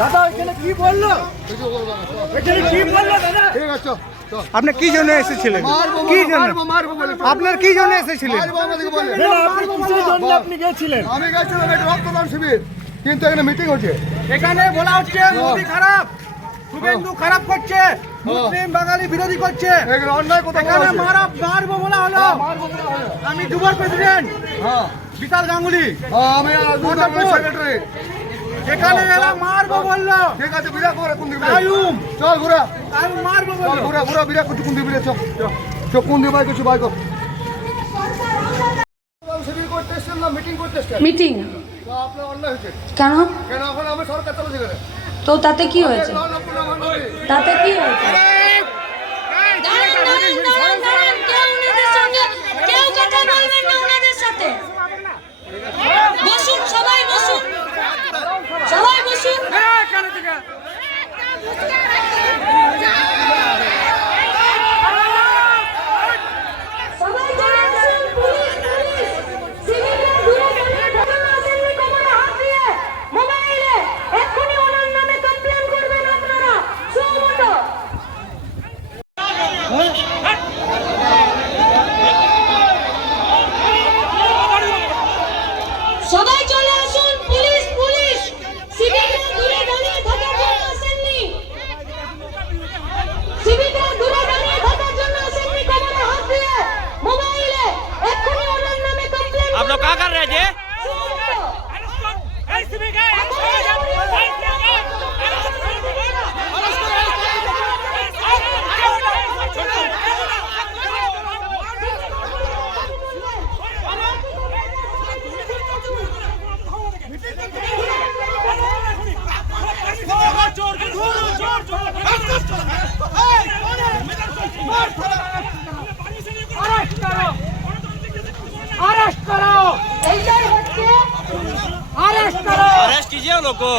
দাদা এখানে কি বললো? এখানে কি বললো দাদা? ঠিক আছে আপনি কি জন্য এসেছিলেন? কি জন্য আপনার কি জন্য এসেছিলেন? আপনি কিসের জন্য আপনি গেছিলেন? আমি গেছিলাম একটা রক্তদান শিবির, কিন্তু এখানে মিটিং হচ্ছে। এখানে বলা হচ্ছে মোদি খারাপ, শুভেন্দু খারাপ করছে, মুসলিম বাঙালি বিরোধী করছে। এখানে অন্যায় কথা বলা এখানে হচ্ছে। মারবো বলা হলো। আমি দুবার প্রেসিডেন্ট হ্যাঁ বিশাল গাঙ্গুলি, আমি সেক্রেটারি। এখানে এরা মারবো বললো। ঠিক আছে, বিরা করে কোন দিকে? কায়ুম চল ঘুরা, আমি মারবো চল বললো। ঘুরা ঘুরা, বিরা করছি কোন দিকে? বিরা চল চল, কোন দিকে? কিছু বাইক শিবির করতে এসছেন না মিটিং করতে এসছেন? মিটিং তো আপনার অন্যায় হয়েছে কেন? কেন? এখন আমি সরকার চালাচ্ছি কেন? তো তাতে কি হয়েছে? তাতে কি হয়েছে? কেউ কথা বলবেন না ওনাদের সাথে। বসুন, সবাই বসুন, সবাই বসুন। সবাই চলে আসুন, পুলিশ পুলিশ সিভিলের দূরে দাঁড়িয়ে থাকুন, অ্যাসেম্বলি কমান্ডে হাত দিয়ে মোবাইলে এক্ষুনি ওনার নামে কমপ্লেন করবেন আপনারা। সুমতো সবাই চলে আসুন, পুলিশ পুলিশ সিভিলের দূরে দাঁড়িয়ে থাকার জন্য অ্যাসেম্বলি, সিভিলের দূরে দাঁড়িয়ে থাকার জন্য অ্যাসেম্বলি কমান্ডে হাত দিয়ে মোবাইলে এক্ষুনি ওনার নামে কমপ্লেন। आप लोग क्या कर रहे थे? अरेस्ट करो, এইটাই হচ্ছে अरेस्ट करो, अरेस्ट कीजिए उन लोग को।